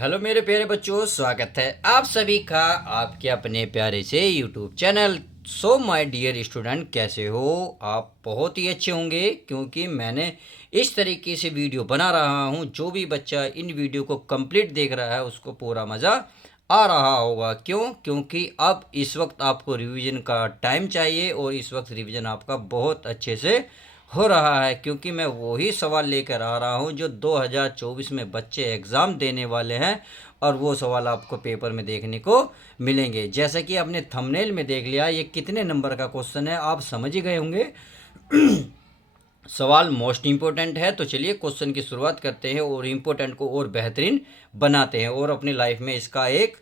Hello मेरे प्यारे बच्चों, स्वागत है आप सभी का आपके अपने प्यारे से YouTube channel. So my dear student, कैसे हो आप? बहुत ही अच्छे होंगे, क्योंकि मैंने इस तरीके से वीडियो बना रहा हूँ। जो भी बच्चा इन वीडियो को कंप्लीट देख रहा है उसको पूरा मज़ा आ रहा होगा। क्यों? क्योंकि अब इस वक्त आपको रिवीजन का टाइम चाहिए और इस वक्त रिवीजन आपका बहुत अच्छे से हो रहा है, क्योंकि मैं वही सवाल लेकर आ रहा हूं जो 2024 में बच्चे एग्ज़ाम देने वाले हैं, और वो सवाल आपको पेपर में देखने को मिलेंगे। जैसा कि आपने थंबनेल में देख लिया, ये कितने नंबर का क्वेश्चन है आप समझ ही गए होंगे। सवाल मोस्ट इम्पोर्टेंट है, तो चलिए क्वेश्चन की शुरुआत करते हैं और इम्पोर्टेंट को और बेहतरीन बनाते हैं और अपनी लाइफ में इसका एक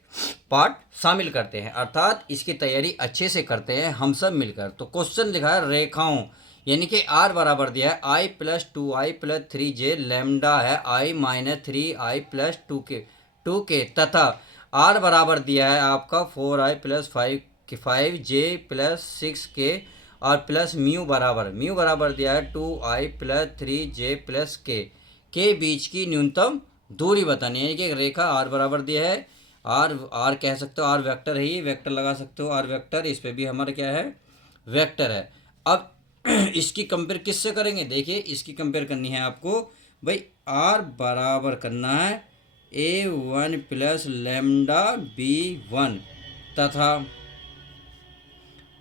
पार्ट शामिल करते हैं, अर्थात इसकी तैयारी अच्छे से करते हैं हम सब मिलकर। तो क्वेश्चन लिखा है रेखाओं, यानी कि आर बराबर दिया है आई प्लस 2i+3j, लैम्डा है आई माइनस 3i+2k तथा आर बराबर दिया है आपका 4i+5j+6k और प्लस म्यू बराबर दिया है 2i+3j+k के बीच की न्यूनतम दूरी बतानी है। कि एक रेखा आर बराबर दिया है, आर कह सकते हो, आर वेक्टर है, ये वेक्टर लगा सकते हो, आर वेक्टर, इस पे भी हमारा क्या है, वेक्टर है। अब इसकी कंपेयर किससे करेंगे? देखिए, इसकी कंपेयर करनी है आपको भाई, आर बराबर करना है a1 + λ(b1) तथा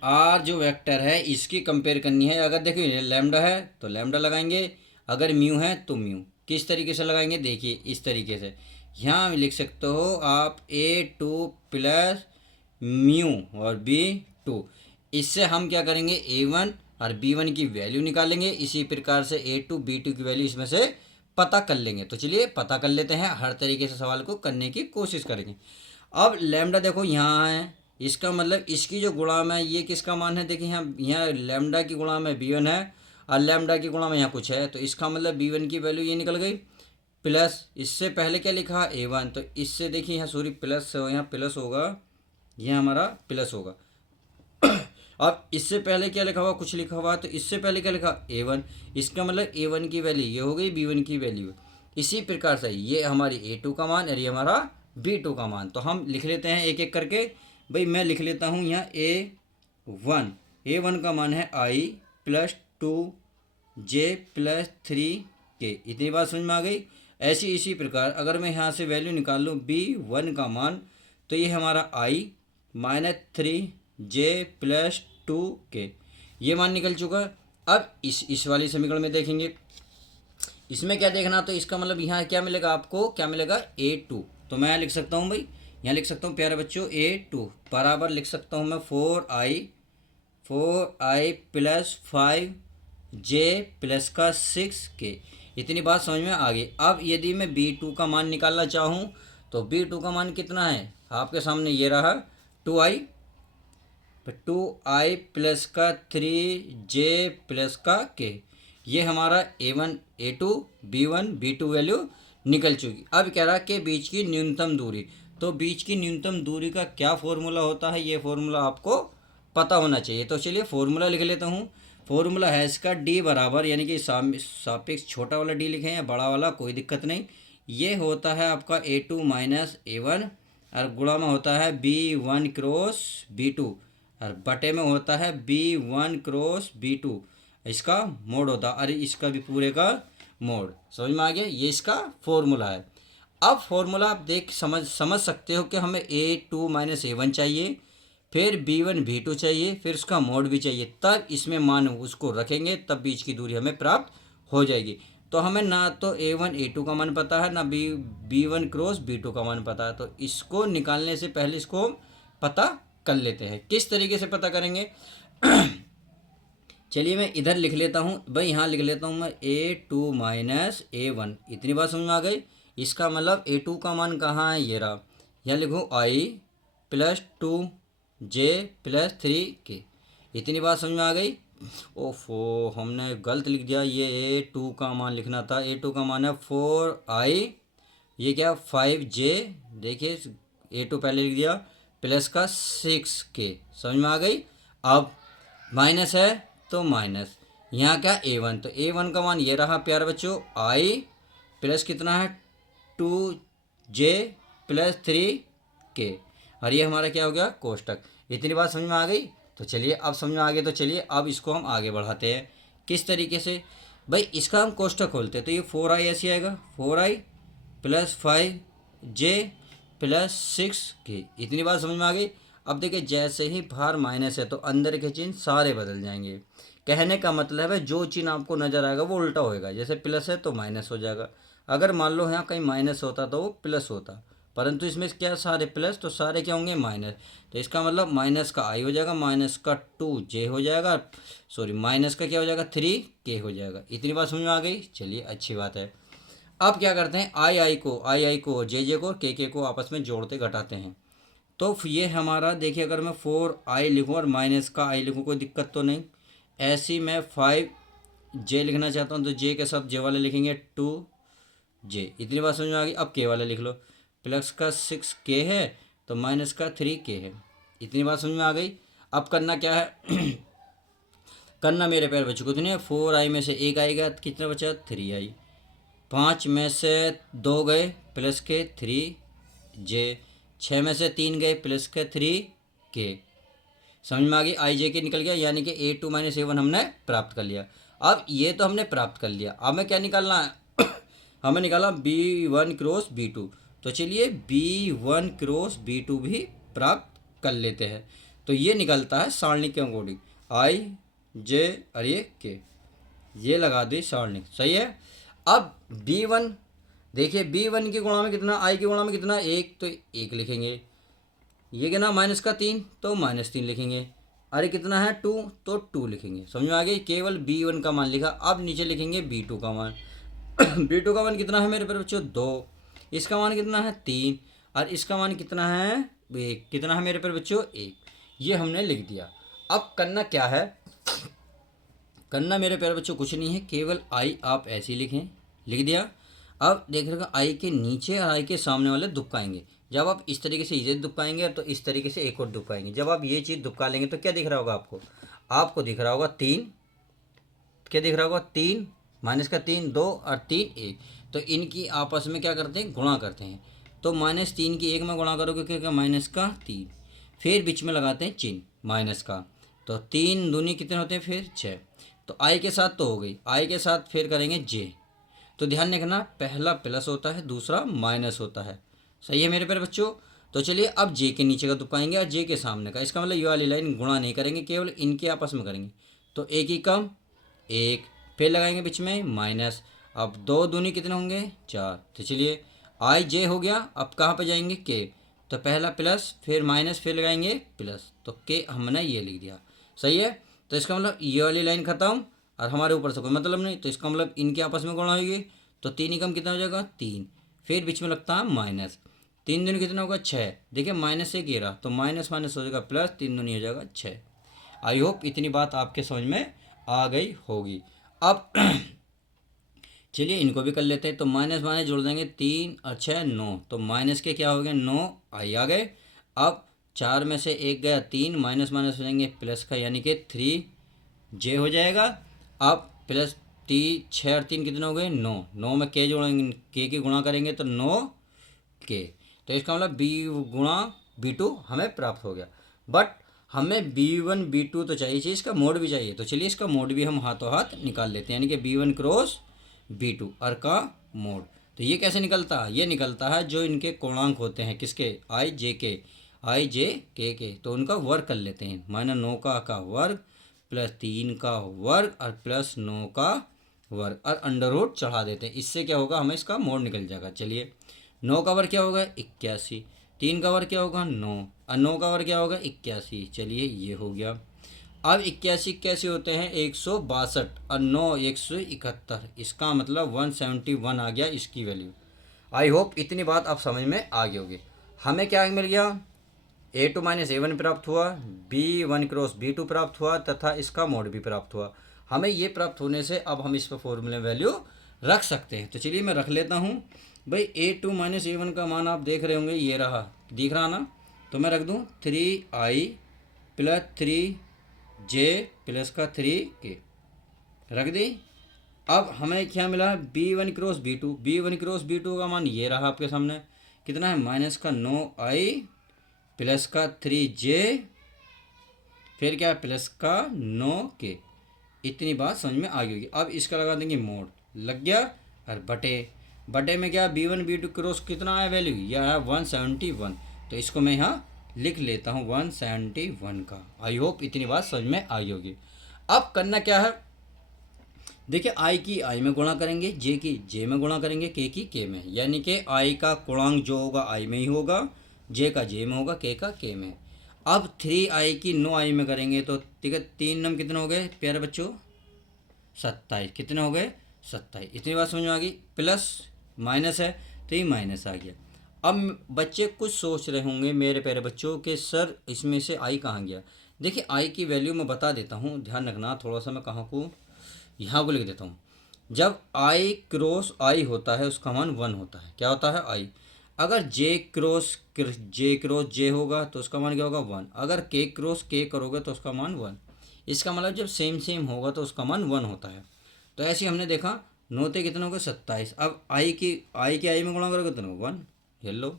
आर जो वेक्टर है इसकी कंपेयर करनी है। अगर देखिए लैम्डा है तो लैम्डा लगाएंगे, अगर म्यू है तो म्यू। किस तरीके से लगाएंगे? देखिए इस तरीके से, यहाँ लिख सकते हो आप a2 + म्यू और b2। इससे हम क्या करेंगे, a1 और b1 की वैल्यू निकालेंगे। इसी प्रकार से a2 b2 की वैल्यू इसमें से पता कर लेंगे। तो चलिए पता कर लेते हैं, हर तरीके से सवाल को करने की कोशिश करेंगे। अब लैम्डा देखो यहाँ है, इसका मतलब इसकी जो गुणाम है ये किसका मान है? देखिए यहाँ लैम्डा की गुणाम है b1 है और लैम्डा की गुणाम यहाँ कुछ है, तो इसका मतलब b1 की वैल्यू ये निकल गई। प्लस इससे पहले क्या लिखा, a1, तो इससे देखिए यहाँ सॉरी प्लस, यहाँ प्लस होगा, यह हमारा प्लस होगा। अब इससे पहले क्या लिखा हुआ, कुछ लिखा हुआ, तो इससे पहले क्या लिखा, a1, इसका मतलब a1 की वैल्यू ये हो गई b1 की वैल्यू। इसी प्रकार से ये हमारी a2 का मान और ये हमारा b2 का मान। तो हम लिख लेते हैं एक एक करके। भाई मैं लिख लेता हूँ यहाँ a1 का मान है i+2j+3k। इतनी बात समझ में आ गई। ऐसी इसी प्रकार अगर मैं यहाँ से वैल्यू निकाल लूँ b1 का मान, तो ये हमारा i-3j+2k, ये मान निकल चुका। अब इस वाली समीकरण में देखेंगे, इसमें क्या देखना, तो इसका मतलब यहाँ क्या मिलेगा आपको, क्या मिलेगा, a2। तो मैं लिख सकता हूँ भाई, यहाँ लिख सकता हूँ प्यारे बच्चों a2 बराबर लिख सकता हूँ मैं 4i+5j+6k। इतनी बात समझ में आ गई। अब यदि मैं b2 का मान निकालना चाहूँ तो b2 का मान कितना है आपके सामने, ये रहा 2i, 2i+3j+k। ये हमारा a1 a2 b1 b2 value निकल चुकी। अब कह रहा कि बीच की न्यूनतम दूरी, तो बीच की न्यूनतम दूरी का क्या फॉर्मूला होता है, ये फॉर्मूला आपको पता होना चाहिए। तो चलिए फॉर्मूला लिख लेता हूँ। फॉर्मूला है इसका d बराबर, यानी कि सापेक्ष छोटा वाला d लिखें या बड़ा वाला, कोई दिक्कत नहीं। ये होता है आपका a2 - a1 और गुणा में होता है b1 क्रॉस b2 और बटे में होता है b1 क्रॉस b2। इसका मोड होता है, अरे इसका भी पूरे का मोड। समझ में आ गया? ये इसका फॉर्मूला है। अब फॉर्मूला आप समझ सकते हो कि हमें a2 - a1 चाहिए, फिर b1 b2 चाहिए, फिर उसका मोड भी चाहिए, तब इसमें मान उसको रखेंगे, तब बीच की दूरी हमें प्राप्त हो जाएगी। तो हमें ना तो a1 a2 का मान पता है, ना b1 क्रॉस b2 का मान पता है, तो इसको निकालने से पहले इसको हम पता कर लेते हैं। किस तरीके से पता करेंगे? चलिए मैं इधर लिख लेता हूँ भाई, यहाँ लिख लेता हूँ मैं a2 - a1। इतनी बात समझ में आ गई। इसका मतलब a2 का मान कहाँ है, ये रहा। यहाँ लिखूँ i+2j+3k। इतनी बात समझ में आ गई। ओफो, हमने गलत लिख दिया, ये a2 का मान लिखना था। a2 का मान है 4i, ये क्या 5j, देखिए a2 पहले लिख दिया, प्लस का 6k। समझ में आ गई। अब माइनस है तो माइनस, यहाँ क्या a1, तो a1 का मान ये रहा प्यारे बच्चों, i प्लस कितना है 2j प्लस 3k, और ये हमारा क्या हो गया कोष्टक। इतनी बात समझ में आ गई। तो चलिए अब समझ में आ गई, तो चलिए अब इसको हम आगे बढ़ाते हैं। किस तरीके से भाई, इसका हम कोष्टक खोलते हैं तो ये 4i ऐसे आएगा, 4i plus 5j plus 6k। इतनी बात समझ में आ गई। अब देखिए जैसे ही बाहर माइनस है तो अंदर के चिन्ह सारे बदल जाएंगे। कहने का मतलब है जो चिन्ह आपको नजर आएगा वो उल्टा होएगा। जैसे प्लस है तो माइनस हो जाएगा, अगर मान लो यहाँ कहीं माइनस होता तो वो प्लस होता, परंतु इसमें क्या सारे प्लस, तो सारे क्या होंगे माइनस। तो इसका मतलब माइनस का आई हो जाएगा, माइनस का 2j हो जाएगा, सॉरी माइनस का क्या हो जाएगा 3k हो जाएगा। इतनी बात समझ में आ गई। चलिए अच्छी बात है। अब क्या करते हैं, आई को जे को के को आपस में जोड़ते घटाते हैं। तो ये हमारा देखिए, अगर मैं 4i लिखूँ और माइनस का i लिखूँ कोई दिक्कत तो नहीं। ऐसे ही मैं 5j लिखना चाहता हूँ तो j के साथ j वाले लिखेंगे 2j। इतनी बात समझ में आ गई। अब k वाले लिख लो, प्लस का 6k है तो माइनस का 3k है। इतनी बात समझ में आ गई। अब करना क्या है करना मेरे पैर बच्चों कुछ नहीं है। 4i में से एक आएगा तो कितना बचा 3i, 5 में से 2 गए प्लस के 3j, 6 में से 3 गए प्लस के 3k। समझ में आ गई। आई जे के निकल गया, यानी कि A2 माइनस A1 हमने प्राप्त कर लिया। अब ये तो हमने प्राप्त कर लिया, अब हमें क्या निकालना है हमें निकालना B1 क्रॉस B2। तो चलिए B1 क्रॉस B2 भी प्राप्त कर लेते हैं। तो ये निकलता है सारणी के अकॉर्डिंग आई जे और ये लगा दी सारणी, सही है। अब B1 देखिए, B1 की गुणा में कितना, आई की गुणा में कितना 1, तो 1 लिखेंगे। ये कितना माइनस का 3 तो -3 लिखेंगे। अरे कितना है 2 तो 2 लिखेंगे। समझ में आ गई। केवल B1 का मान लिखा। अब नीचे लिखेंगे B2 का मान B2 का मान कितना है मेरे पर बच्चों 2, इसका मान कितना है 3, और इसका मान कितना है 1। कितना है मेरे पर बच्चों 1। ये हमने लिख दिया। अब करना क्या है, करना मेरे प्यारे बच्चों कुछ नहीं है, केवल आई आप ऐसे ही लिखें, लिख दिया। अब देख रहे आई के नीचे और आई के सामने वाले दुबकाएंगे। जब आप इस तरीके से ये दुबकाएंगे तो इस तरीके से एक और दुबकाएंगे। जब आप ये चीज़ दुबका लेंगे तो क्या दिख रहा होगा आपको, आपको दिख रहा होगा 3, क्या दिख रहा होगा 3, माइनस का 3 2 और 3 1। तो इनकी आपस में क्या करते हैं गुणा करते हैं। तो -3 की 1 में गुणा करोगे क्या, माइनस का 3, फिर बीच में लगाते हैं चिन्ह माइनस का, तो 3 दूनी कितने होते हैं फिर 6। तो आई के साथ तो हो गई, आई के साथ फिर करेंगे जे। तो ध्यान रखना पहला प्लस होता है दूसरा माइनस होता है, सही है मेरे प्यारे बच्चों। तो चलिए अब जे के नीचे का दुबकाएंगे और जे के सामने का। इसका मतलब ये वाली लाइन गुणा नहीं करेंगे, केवल इनके आपस में करेंगे। तो एक ही कम 1, फिर लगाएंगे बीच में माइनस। अब 2 दूनी कितने होंगे 4। तो चलिए आई जे हो गया। अब कहाँ पे जाएंगे के, तो पहला प्लस फिर माइनस फिर लगाएंगे प्लस, तो के हमने ये लिख दिया, सही है। तो इसका मतलब ये वाली लाइन खत्म और हमारे ऊपर से कोई मतलब नहीं। तो इसका मतलब इनके आपस में गुणा होगी, तो 3 ही कम कितना हो जाएगा 3, फिर बीच में लगता है माइनस। 3 दूनी कितना होगा 6। देखिए माइनस से गिरा तो माइनस माइनस हो जाएगा प्लस, 3 दूनी हो जाएगा 6। आई होप इतनी बात आपके समझ में आ गई होगी। अब चलिए इनको भी कर लेते हैं। तो माइनस माइनस जोड़ देंगे 3 और 6 9, तो माइनस के क्या हो गए 9 आई आ गए। अब 4 में से 1 गया 3, माइनस माइनस हो जाएंगे प्लस का, यानी कि 3j हो जाएगा। अब प्लस 6 और 3 कितने हो गए 9, 9 में के जोड़ेंगे, के की गुणा करेंगे तो 9k। तो इसका मतलब b गुणा b2 हमें प्राप्त हो गया। बट हमें b1 b2 तो चाहिए, इसका मोड भी चाहिए। तो चलिए इसका मोड भी हम हाथों हाथ निकाल लेते हैं, यानी कि b1 क्रॉस b2 और का मोड। तो ये कैसे निकलता है, ये निकलता है जो इनके कोणांक होते हैं किसके आई जे के, तो उनका वर्ग कर लेते हैं। -9 का वर्ग प्लस 3 का वर्ग और प्लस 9 का वर्ग और अंडर रूट चढ़ा देते हैं। इससे क्या होगा हमें इसका मोड निकल जाएगा। चलिए 9 का वर्ग क्या होगा 81, 3 का वर्ग क्या होगा 9 और 9 का वर्ग क्या होगा 81। चलिए ये हो गया। अब 81 कैसे होते हैं 162 और 9 171, इसका मतलब 171 आ गया इसकी वैल्यू। आई होप इतनी बात आप समझ में आ गई होगी। हमें क्या मिल गया A2 माइनस A1 प्राप्त हुआ, B1 क्रॉस B2 प्राप्त हुआ तथा इसका मोड भी प्राप्त हुआ। हमें ये प्राप्त होने से अब हम इस पर फॉर्मूले वैल्यू रख सकते हैं। तो चलिए मैं रख लेता हूँ भाई। A2 माइनस A1 का मान आप देख रहे होंगे, ये रहा, दिख रहा ना। तो मैं रख दूँ 3i प्लस 3j प्लस का 3k, रख दी। अब हमें क्या मिला B1 cross B2, B1 cross B2 का मान ये रहा आपके सामने, कितना है माइनस का 9i प्लस का 3j फिर क्या है प्लस का 9k। इतनी बात समझ में आ गई होगी। अब इसका लगा देंगे मोड, लग गया। और बटे बटे में क्या B1 B2 क्रॉस कितना आया वैल्यू, यह है 171। तो इसको मैं यहाँ लिख लेता हूँ 171 का। आई होप इतनी बात समझ में आई होगी। अब करना क्या है, देखिए आई की आई में गुणा करेंगे, जे की जे में गुणा करेंगे, के की के में, यानी कि आई का गुणांक जो होगा आई में ही होगा, जे का जे में होगा, के का के में। अब 3i की 9i में करेंगे तो ठीक है, 3 नम कितने हो गए प्यारे बच्चों 27। कितने हो गए 27। इतनी बात समझ में आ गई। प्लस माइनस है तो ये माइनस आ गया। अब बच्चे कुछ सोच रहे होंगे मेरे प्यारे बच्चों कि सर इसमें से आई कहाँ गया। देखिए आई की वैल्यू मैं बता देता हूँ, ध्यान रखना थोड़ा सा। मैं कहाँ को यहाँ को लिख देता हूँ। जब आई क्रॉस आई होता है उसका मान 1 होता है। क्या होता है आई। अगर जे क्रॉस जे होगा तो उसका मान क्या होगा 1। अगर के क्रॉस के करोगे तो उसका मान 1। इसका मतलब जब सेम सेम होगा तो उसका मान 1 होता है। तो ऐसे हमने देखा 9 ते कितने हो गए 27। अब आई में गुणा करोगे कितना 1। ये लो।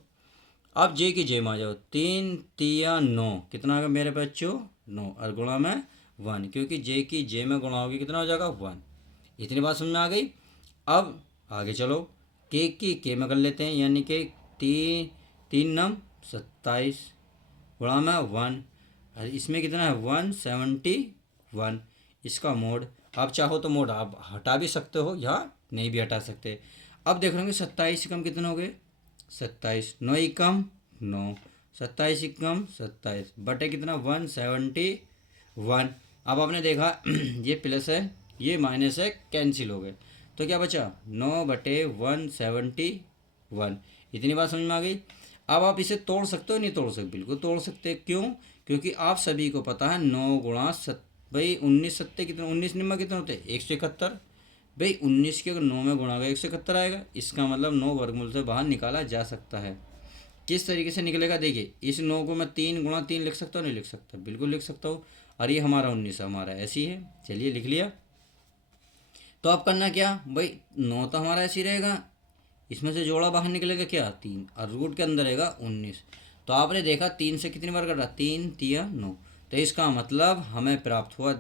अब जे की जे में आ जाओ, 3 तिया 9 कितना आ गया मेरे बच्चों 9 और गुणा में 1, क्योंकि जे की जे में गुणा होगी कितना हो जाएगा 1। इतनी बात समझ में आ गई। अब आगे चलो के की के में कर लेते हैं, यानी कि 3 नम 27 गुणा में 1 और इसमें कितना है 171। इसका मोड, आप चाहो तो मोड आप हटा भी सकते हो या नहीं भी हटा सकते। अब देख लेंगे 27 कम कितने हो गए 27, 9 कम 9, 27 कम 27 बटे कितना 171। अब आपने देखा ये प्लस है ये माइनस है, कैंसिल हो गए। तो क्या बचा 9 बटे 171। इतनी बात समझ में आ गई। अब आप इसे तोड़ सकते हो नहीं तोड़ सकते, बिल्कुल तोड़ सकते। क्यों, क्योंकि आप सभी को पता है 9 गुणा भाई 19 सत्ते कितने 19 निम्मा कितने होते हैं 171। भाई 19 के अगर 9 में गुणा गया 171 आएगा। इसका मतलब 9 वर्गमूल से बाहर निकाला जा सकता है। किस तरीके से निकलेगा देखिए, इस 9 को मैं 3 गुणा 3 लिख सकता हूँ नहीं लिख सकता, बिल्कुल लिख सकता हूँ। और ये हमारा 19 हमारा ऐसी है। चलिए लिख लिया। तो अब करना क्या भाई 9 तो हमारा ऐसे ही रहेगा, इसमें से जोड़ा बाहर निकलेगा क्या 3 और रूट के अंदर रहेगा 19। तो आपने देखा 3 से कितनी बार कटा 3 तिया 9। तो इसका मतलब हमें प्राप्त हुआ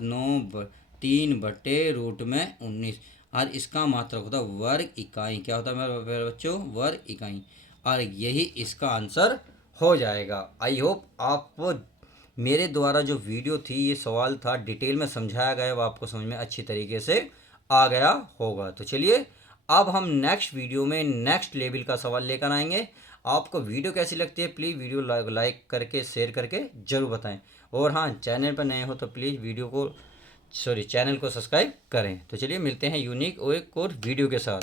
3 बटे रूट में 19। और इसका मात्रक होता वर्ग इकाई। क्या होता है मेरे बच्चों वर्ग इकाई। और यही इसका आंसर हो जाएगा। आई होप आप मेरे द्वारा जो वीडियो थी ये सवाल था डिटेल में समझाया गया वो आपको समझ में अच्छी तरीके से आ गया होगा। तो चलिए अब हम नेक्स्ट वीडियो में नेक्स्ट लेवल का सवाल लेकर आएंगे। आपको वीडियो कैसी लगती है प्लीज़ वीडियो लाइक करके शेयर करके ज़रूर बताएं। और हाँ चैनल पर नए हो तो प्लीज़ चैनल को सब्सक्राइब करें। तो चलिए मिलते हैं यूनिक और एक और वीडियो के साथ।